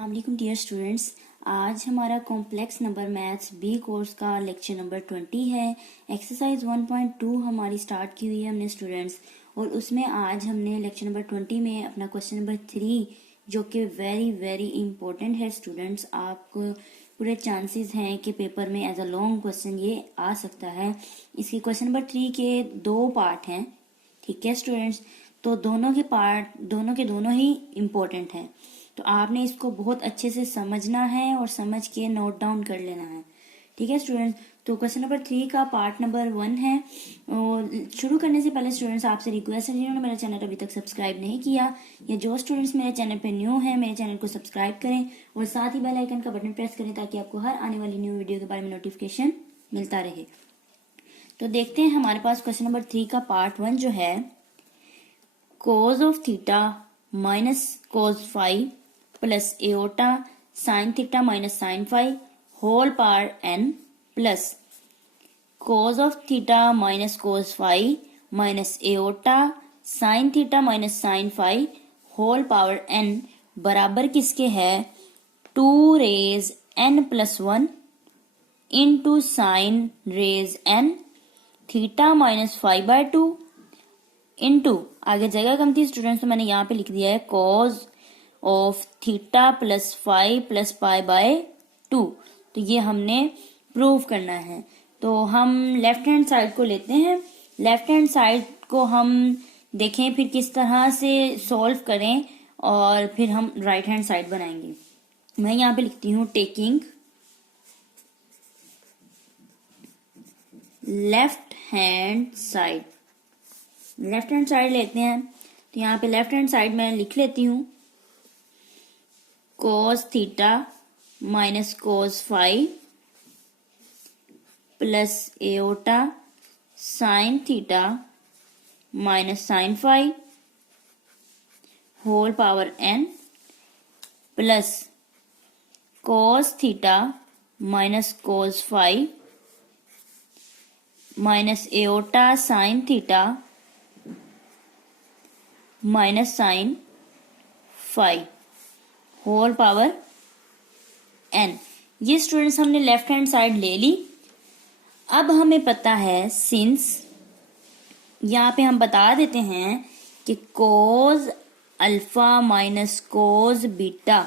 अस्सलाम dear students. आज हमारा complex number maths B course का लेक्चर नंबर 20 है। एक्सरसाइज 1.2 हमारी स्टार्ट की हुई है हमने स्टूडेंट्स, और उसमें आज हमने लेक्चर नंबर 20 में अपना क्वेश्चन नंबर 3 जो कि वेरी वेरी इंपॉर्टेंट है स्टूडेंट्स, आपको पूरे चांसेस हैं कि पेपर में एज अ लॉन्ग क्वेश्चन ये आ सकता है। इसके क्वेश्चन नंबर 3 के 2 पार्ट हैं, ठीक है स्टूडेंट्स। तो दोनों के दोनों ही इम्पोर्टेंट हैं, तो आपने इसको बहुत अच्छे से समझना है और समझ के नोट डाउन कर लेना है, ठीक है स्टूडेंट्स। तो क्वेश्चन नंबर 3 का पार्ट नंबर 1 है। और शुरू करने से पहले स्टूडेंट्स आपसे रिक्वेस्ट है, जिन्होंने मेरा चैनल अभी तक सब्सक्राइब नहीं किया या जो स्टूडेंट्स मेरे चैनल पे न्यू है, मेरे चैनल को सब्सक्राइब करें और साथ ही बेल आइकन का बटन प्रेस करें ताकि आपको हर आने वाली न्यू वीडियो के बारे में नोटिफिकेशन मिलता रहे। तो देखते हैं हमारे पास क्वेश्चन नंबर 3 का पार्ट 1 जो है, cos of theta minus cos phi plus iota sine theta minus sine phi whole power n plus cos of theta minus cos phi minus iota sine theta minus sine phi whole power n बराबर किसके है 2 raise n plus 1 into sine raise n theta minus five by 2 into, आगे जगह कम थी students तो मैंने यहाँ पे लिख दिया है cos of theta plus five plus pi by 2। तो ये हमने प्रूव करना है। तो हम लेफ्ट हैंड साइड को लेते हैं, लेफ्ट हैंड साइड को हम देखें फिर किस तरह से सॉल्व करें और फिर हम राइट हैंड साइड बनाएंगे। मैं यहाँ पे लिखती हूँ taking left hand side, left hand side लेते हैं। तो यहाँ पे लेफ्ट हैंड साइड में लिख लेती हूँ cos theta minus cos five plus iota sine theta minus sine five whole power n plus cos theta minus cos five minus iota sine theta minus sine five whole power n। ये students हमने left hand side ले ली। अब हमें पता है, since यहाँ पे हम बता देते हैं कि कोज अल्फा माइनस कोज बीटा,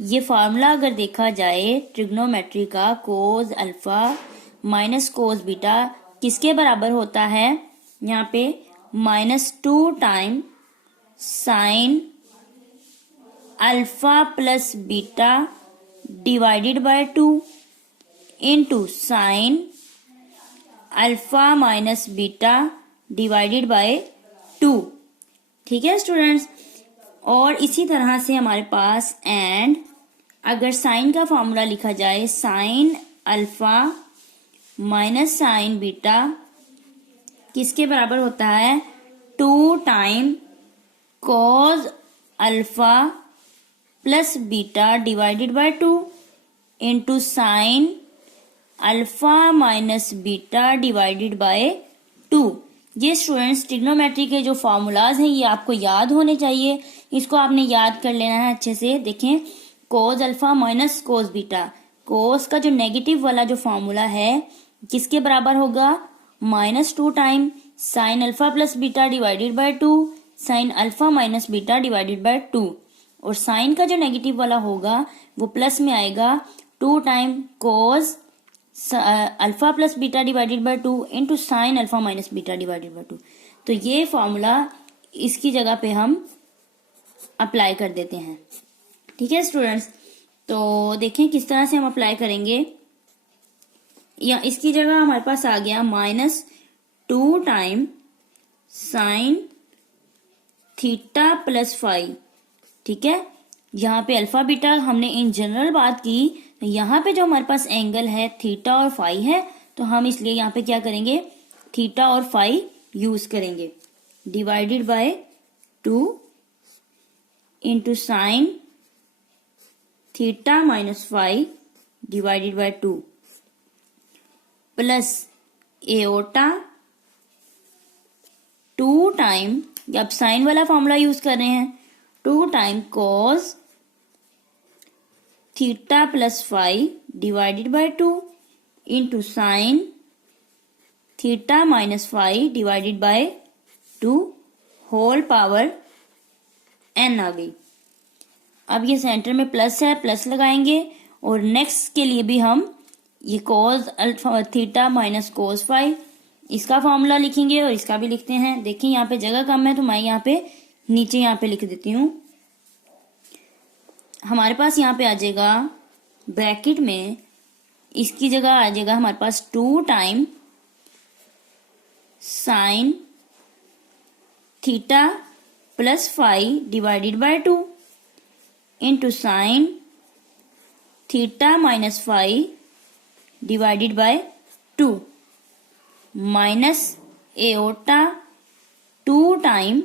ये फार्मूला अगर देखा जाए ट्रिग्नोमेट्री का, कोज अल्फा माइनस कोज बीटा किसके बराबर होता है, यहाँ पे -2 time sine alpha plus beta divided by 2 into sine alpha minus beta divided by 2, ठीक है स्टूडेंट्स। और इसी तरह से हमारे पास एंड अगर साइन का फॉर्मूला लिखा जाए, sign alpha minus sign beta किसके बराबर होता है 2 time cause alpha plus beta divided by 2 into sine alpha minus beta divided by 2। ये स्टूडेंट्स ट्रिग्नोमेट्री के जो फॉर्मूलाज हैं ये आपको याद होने चाहिए, इसको आपने याद कर लेना है अच्छे से। देखें, कोज अल्फा माइनस कोज बीटा, कोज का जो नेगेटिव वाला जो फॉर्मूला है किसके बराबर होगा -2 time sine alpha plus beta divided by 2 sign alpha minus beta divided by 2, और साइन का जो नेगेटिव वाला होगा वो प्लस में आएगा 2 time cos alpha plus beta divided by 2 into sine alpha minus beta divided by 2। तो ये फॉर्मूला इसकी जगह पे हम अप्लाई कर देते हैं, ठीक है स्टूडेंट्स। तो देखें किस तरह से हम अप्लाई करेंगे। या इसकी जगह हमारे पास आ गया -2 time sine theta plus five, ठीक है। यहाँ पे अल्फा बीटा हमने इन जनरल बात की, तो यहाँ पे जो हमारे पास एंगल है थीटा और फाई है, तो हम इसलिए यहाँ पे क्या करेंगे, थीटा और फाई यूज करेंगे, divided by 2 into sine theta minus five divided by 2 plus iota 2 time, अब साइन वाला फॉर्मूला यूज कर रहे हैं, 2 time cos theta plus five divided by 2 into sine theta minus five divided by 2 whole power n आ गई। अब ये centre में प्लस है, प्लस लगाएंगे और नेक्स्ट के लिए भी हम ये cos alpha theta minus cos five इसका फॉर्मूला लिखेंगे और इसका भी लिखते हैं। देखिए यहाँ पे जगह कम है तो मैं यहाँ पे नीचे यहाँ पे लिख देती हूँ। हमारे पास यहाँ पे आ जाएगा ब्रैकेट में, इसकी जगह आ जाएगा हमारे पास 2 time sine theta plus five divided by 2 into sine theta minus five divided by 2 minus aorta 2 time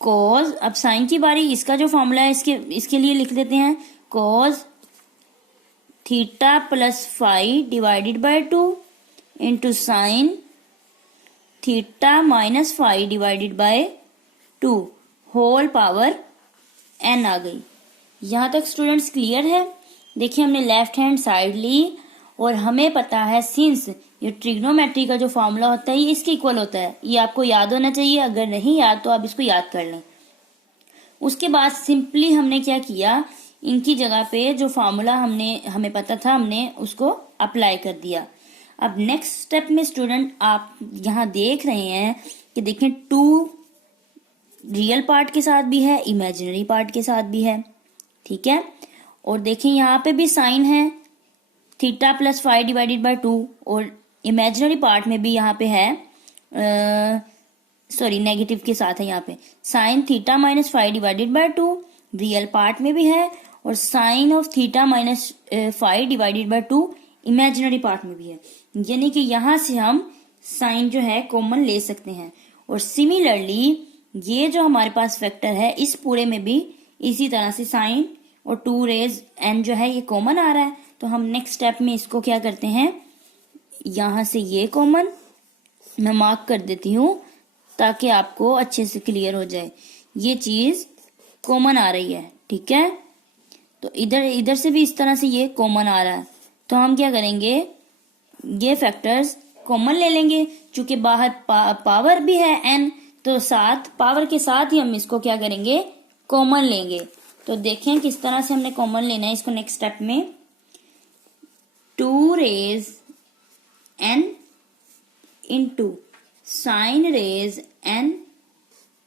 cause, अब साइन की बारी, इसका जो फॉर्मूला है इसके लिए लिख देते हैं cos theta plus five divided by 2 into sine theta minus five divided by 2 whole power n आ गई। यहाँ तक स्टूडेंट्स क्लियर है। देखिए हमने लेफ्ट हैंड साइड ली और हमें पता है सिंस ये ट्रिग्नोमेट्री का जो फॉर्मूला होता है ये इसके इक्वल होता है, ये आपको याद होना चाहिए। अगर नहीं याद तो आप इसको याद कर लें। उसके बाद सिंपली हमने क्या किया, इनकी जगह पे जो फॉर्मूला हमें पता था हमने उसको अप्लाई कर दिया। अब नेक्स्ट स्टेप में स्टूडेंट आप यहाँ देख रहे हैं कि देखें 2 रियल पार्ट के साथ भी है, इमेजिनरी पार्ट के साथ भी है, ठीक है। और देखें यहाँ पे भी साइन है theta plus five divided by 2 और इमेजिनरी पार्ट में भी यहाँ पे है नेगेटिव के साथ है यहाँ पे sine theta minus five divided by 2, real part में भी है और sine of theta minus five divided by 2 imaginary part में भी है। यानी कि यहाँ से हम साइन जो है कॉमन ले सकते हैं। और सिमिलरली ये जो हमारे पास फैक्टर है इस पूरे में भी इसी तरह से साइन और 2 रेज n जो है ये कॉमन आ रहा है। तो हम नेक्स्ट स्टेप में इसको क्या करते हैं, यहां से ये कॉमन मैं मार्क कर देती हूँ ताकि आपको अच्छे से क्लियर हो जाए। ये चीज कॉमन आ रही है, ठीक है। तो इधर से भी इस तरह से ये कॉमन आ रहा है। तो हम क्या करेंगे, ये फैक्टर्स कॉमन ले लेंगे। चूंकि बाहर पावर भी है n, तो साथ पावर के साथ ही हम इसको क्या करेंगे, कॉमन लेंगे। तो देखें किस तरह से हमने कॉमन लेना है इसको नेक्स्ट स्टेप में। 2 raise n into sine raise n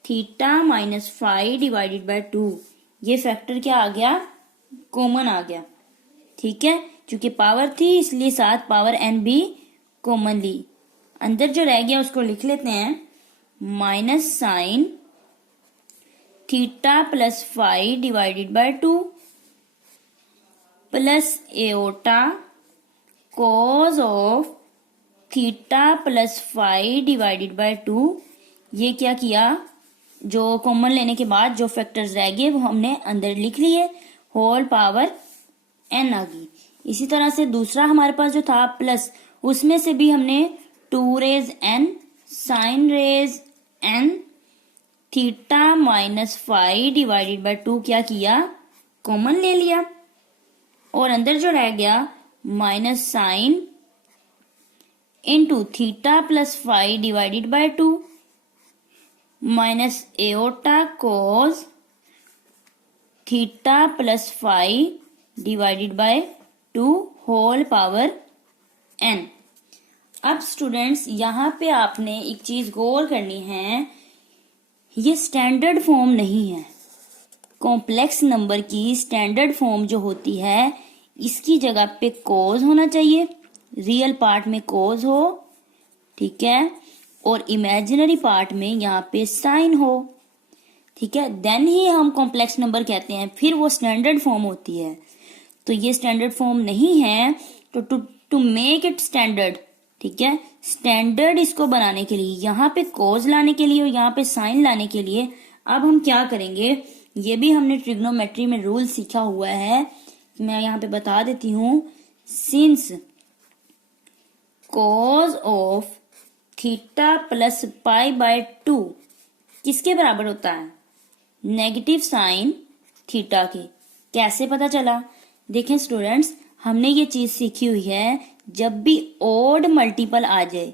theta minus five divided by 2, ये फैक्टर क्या आ गया, कॉमन आ गया, ठीक है। चूंकि पावर थी इसलिए साथ पावर n भी कॉमन ली। अंदर जो रह गया उसको लिख लेते हैं minus sine theta plus five divided by 2 plus aorta cause of theta plus five divided by 2। ये क्या किया, जो कॉमन लेने के बाद जो फैक्टर्स रह गए वो हमने अंदर लिख लिए, होल पावर n आ गई। इसी तरह से दूसरा हमारे पास जो था प्लस, उसमें से भी हमने 2 raise n sine raise n theta minus five divided by 2 क्या किया, कॉमन ले लिया। और अंदर जो रह गया minus sine into theta plus five divided by 2 minus iota cos theta plus five divided by 2 whole power n। अब स्टूडेंट्स यहाँ पे आपने एक चीज गौर करनी है, ये स्टैंडर्ड फॉर्म नहीं है। कॉम्प्लेक्स नंबर की स्टैंडर्ड फॉर्म जो होती है इसकी जगह पे कोस होना चाहिए, रियल पार्ट में कोस हो, ठीक है, और इमेजिनरी पार्ट में यहाँ पे साइन हो, ठीक है, देन ही हम कॉम्प्लेक्स नंबर कहते हैं, फिर वो स्टैंडर्ड फॉर्म होती है। तो ये स्टैंडर्ड फॉर्म नहीं है, तो टू मेक इट स्टैंडर्ड, ठीक है, स्टैंडर्ड इसको बनाने के लिए, यहाँ पे कोस लाने के लिए और यहाँ पे साइन लाने के लिए अब हम क्या करेंगे, ये भी हमने ट्रिग्नोमेट्री में रूल सीखा हुआ है, मैं यहाँ पे बता देती हूँ। Since cos of theta plus pi by 2 किसके बराबर होता है, नेगेटिव साइन थीटा के। कैसे पता चला, देखें स्टूडेंट्स, हमने ये चीज सीखी हुई है, जब भी ओड मल्टीपल आ जाए,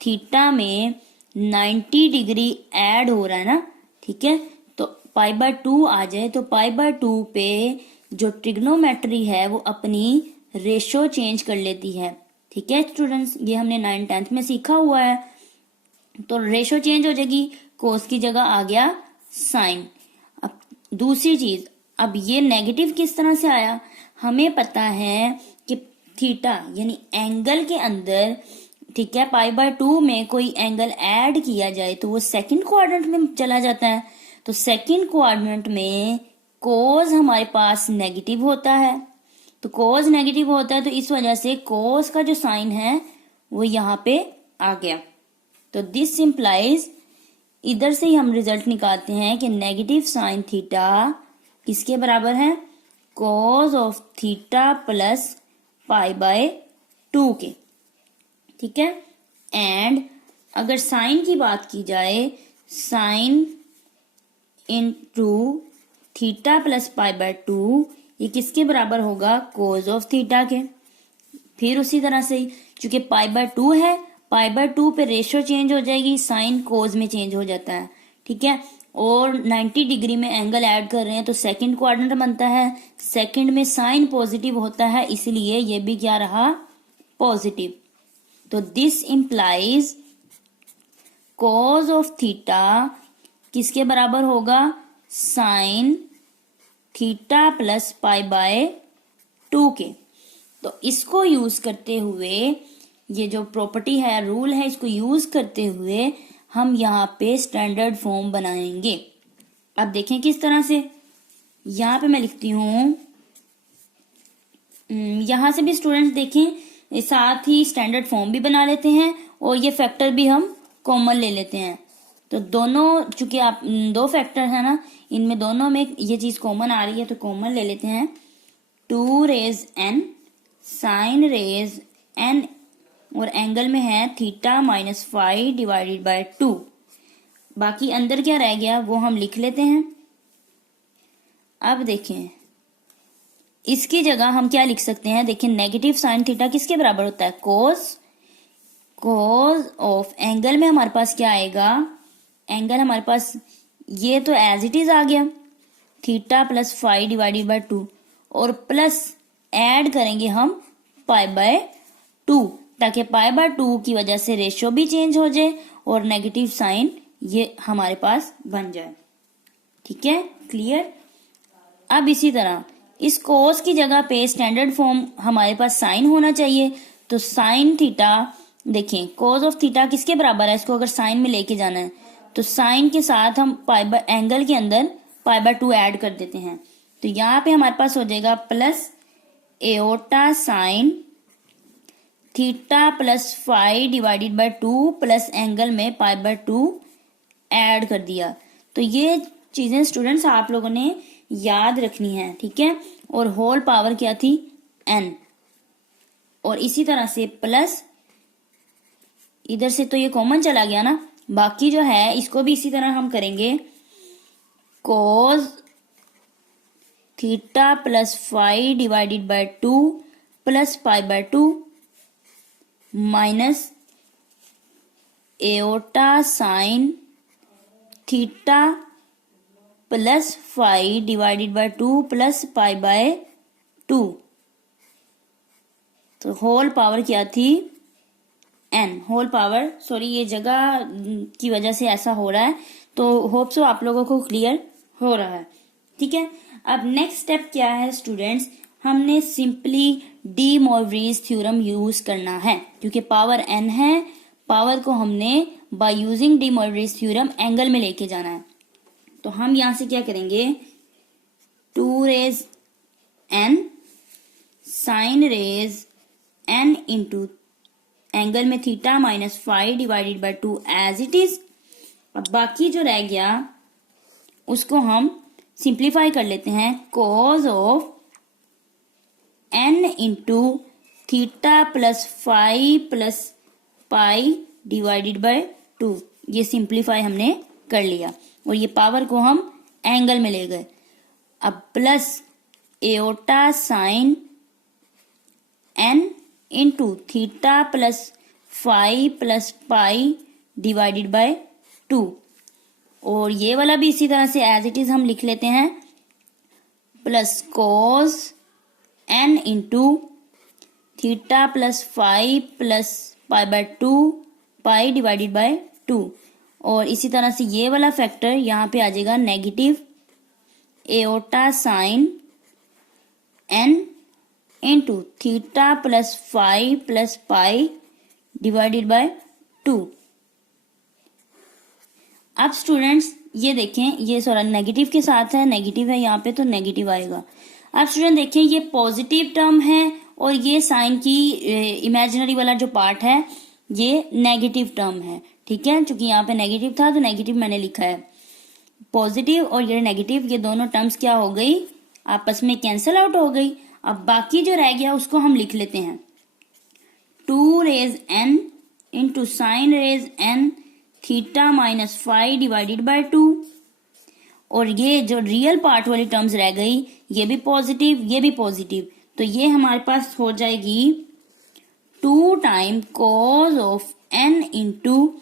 थीटा में 90 डिग्री ऐड हो रहा है ना, ठीक है, तो पाई बाय 2 आ जाए तो पाई बाय 2 पे जो ट्रिग्नोमेट्री है वो अपनी रेशो चेंज कर लेती है। ठीक है स्टूडेंट्स, ये हमने 9th 10th में सीखा हुआ है। तो रेशो चेंज हो जाएगी, कोस की जगह आ गया साइन। अब दूसरी चीज, अब ये नेगेटिव किस तरह से आया, हमें पता है कि थीटा यानी एंगल के अंदर, ठीक है, पाई बाय 2 में कोई एंगल ऐड किया जाए तो वो सेकंड क्वाड्रेंट में चला जाता है। तो सेकंड क्वाड्रेंट में कोस हमारे पास नेगेटिव होता है, तो कोस नेगेटिव होता है, तो इस वजह से कोस का जो साइन है वो यहाँ पे आ गया। तो दिस इम्प्लाइज, इधर से ही हम रिजल्ट निकालते हैं कि नेगेटिव साइन थीटा किसके बराबर है, cos of theta plus pi by 2 के। ठीक है, एंड अगर साइन की बात की जाए, sine into theta plus pi by 2 ये किसके बराबर होगा, कोस ऑफ थीटा के। फिर उसी तरह से चूंकि पाई बाय 2 है, पाई बाय 2 पे रेशियो चेंज हो जाएगी, साइन कोस में चेंज हो जाता है। ठीक है, और 90 डिग्री में एंगल ऐड कर रहे हैं तो सेकंड क्वाड्रेंट बनता है, सेकंड में साइन पॉजिटिव होता है, इसलिए ये भी क्या रहा, पॉजिटिव। तो this implies cos of theta किसके बराबर होगा, sine theta plus pi by 2 के। तो इसको यूज करते हुए, ये जो प्रॉपर्टी है, रूल है, इसको यूज करते हुए हम यहाँ पे स्टैंडर्ड फॉर्म बनाएंगे। अब देखें किस तरह से, यहाँ पे मैं लिखती हूँ, यहाँ से भी स्टूडेंट्स देखें, साथ ही स्टैंडर्ड फॉर्म भी बना लेते हैं और ये फैक्टर भी हम कॉमन ले लेते हैं। तो दोनों, चूंकि आप दो फैक्टर है ना, इनमें दोनों में ये चीज कॉमन आ रही है तो कॉमन ले लेते हैं। 2 raise n sine raise n और एंगल में है थीटा माइनस 5 डिवाइडेड बाय 2। बाकी अंदर क्या रह गया वो हम लिख लेते हैं। अब देखें, इसकी जगह हम क्या लिख सकते हैं, देखिए नेगेटिव साइन थीटा किसके बराबर होता है, कोस ऑफ, एंगल में हमारे पास क्या आएगा, एंगल हमारे पास ये तो एज इट इज आ गया, थीटा प्लस 5 डिवाइडेड बाय 2, और प्लस ऐड करेंगे हम पाई बाय 2, ताकि पाई बाय 2 की वजह से रेशियो भी चेंज हो जाए और नेगेटिव साइन ये हमारे पास बन जाए। ठीक है, क्लियर। अब इसी तरह इस कोस की जगह पे स्टैंडर्ड फॉर्म हमारे पास साइन होना चाहिए, तो साइन थीटा, देखें कोस ऑफ थीटा किसके बराबर है, इसको अगर साइन में लेके जाना है तो साइन के साथ हम पाई बाय, एंगल के अंदर पाई बाय 2 ऐड कर देते हैं। तो यहाँ पे हमारे पास हो जाएगा plus iota sine theta plus 5 divided by 2 plus angle में पाई बाय 2 ऐड कर दिया। तो ये चीजें स्टूडेंट्स आप लोगों ने याद रखनी है। ठीक है, और होल पावर क्या थी, n, और इसी तरह से प्लस, इधर से तो ये कॉमन चला गया ना, बाकी जो है इसको भी इसी तरह हम करेंगे, कोस theta plus 5 divided by 2 plus pi by 2 minus iota sine theta plus 5 divided by 2 plus pi by 2। तो होल पावर क्या थी, n, होल पावर, सॉरी ये जगह की वजह से ऐसा हो रहा है, तो होप सो आप लोगों को क्लियर हो रहा है। ठीक है, अब नेक्स्ट स्टेप क्या है स्टूडेंट्स, हमने simply De Moivre's theorem use करना है, क्योंकि पावर n है, पावर को हमने by using De Moivre's theorem angle में लेके जाना है। तो हम यहां से क्या करेंगे, 2 raise n sine raise n into angle में theta minus 5 divided by 2 as it is. अब बाकी जो रह गया उसको हम सिंप्लीफाई कर लेते हैं, cos of n into theta plus 5 plus pi divided by 2। ये सिंप्लीफाई हमने कर लिया और ये पावर को हम एंगल में ले गए। अब plus iota sine n into theta plus phi plus pi divided by 2। और ये वाला भी इसी तरह से एज इट इज हम लिख लेते हैं, plus cos n into theta plus phi plus pi by 2 pi divided by 2। और इसी तरह से ये वाला फैक्टर यहाँ पे आ जाएगा negative iota sine n into theta plus phi plus pi divided by 2। अब स्टूडेंट्स ये देखें, ये सॉरी नेगेटिव के साथ है, नेगेटिव है यहाँ पे तो नेगेटिव आएगा। अब स्टूडेंट देखें ये पॉजिटिव टर्म है और ये साइन की इमेजिनरी वाला जो पार्ट है ये नेगेटिव टर्म है, ठीक है। चूंकि यहाँ पे नेगेटिव था तो नेगेटिव मैंने लिखा है। पॉजिटिव और ये नेगेटिव, ये दोनों टर्म्स क्या हो गई, आपस में कैंसल आउट हो गई। अब बाकी जो रह गया उसको हम लिख लेते हैं, 2 raise n into sine raise n theta minus phi divided by 2। और ये जो रियल पार्ट वाली टर्म्स रह गई, ये भी पॉजिटिव ये भी पॉजिटिव, तो ये हमारे पास हो जाएगी 2 time cos of n into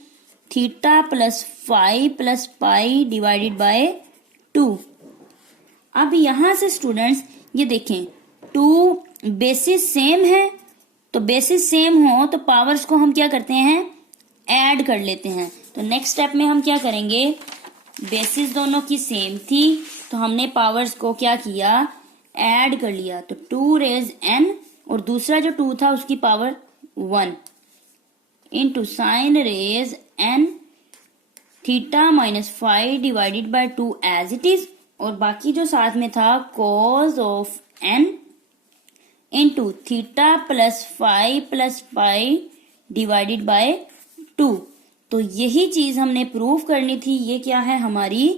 theta plus phi plus pi divided by 2। अब यहां से स्टूडेंट्स ये देखें, 2 बेसिस सेम है, तो बेसिस सेम हो तो पावर्स को हम क्या करते हैं, ऐड कर लेते हैं। तो नेक्स्ट स्टेप में हम क्या करेंगे, बेसिस दोनों की सेम थी तो हमने पावर्स को क्या किया, ऐड कर लिया। तो 2 रेज n और दूसरा जो 2 था उसकी power 1 into sine raise n theta minus phi divided by 2 as it is. और बाकी जो साथ में था cos of n into theta plus phi plus pi divided by 2। तो यही चीज हमने प्रूव करनी थी। ये क्या है, हमारी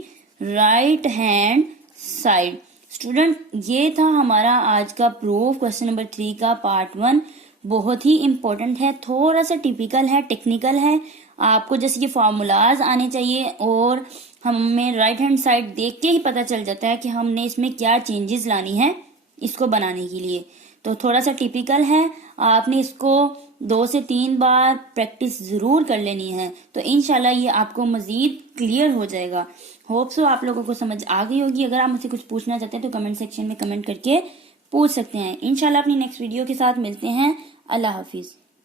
राइट हैंड साइड। स्टूडेंट ये था हमारा आज का प्रूफ क्वेश्चन नंबर 3 का पार्ट 1। बहुत ही इंपॉर्टेंट है, थोड़ा सा टिपिकल है, टेक्निकल है। आपको जैसे ये फॉर्मूलाज आने चाहिए और हमें राइट हैंड साइड देख के ही पता चल जाता है कि हमने इसमें क्या चेंजेस लानी है इसको बनाने के लिए। तो थोड़ा सा टिपिकल है, आपने इसको 2 से 3 बार प्रैक्टिस जरूर कर लेनी है, तो इंशाल्लाह ये आपको मजीद क्लियर हो जाएगा। होप सो आप लोगों को समझ आ गई होगी। अगर आप मुझसे कुछ पूछना चाहते हैं तो कमेंट सेक्शन में कमेंट करके पूछ सकते हैं। इंशाल्लाह अपनी नेक्स्ट वीडियो के साथ मिलते हैं। अल्लाह हाफिज।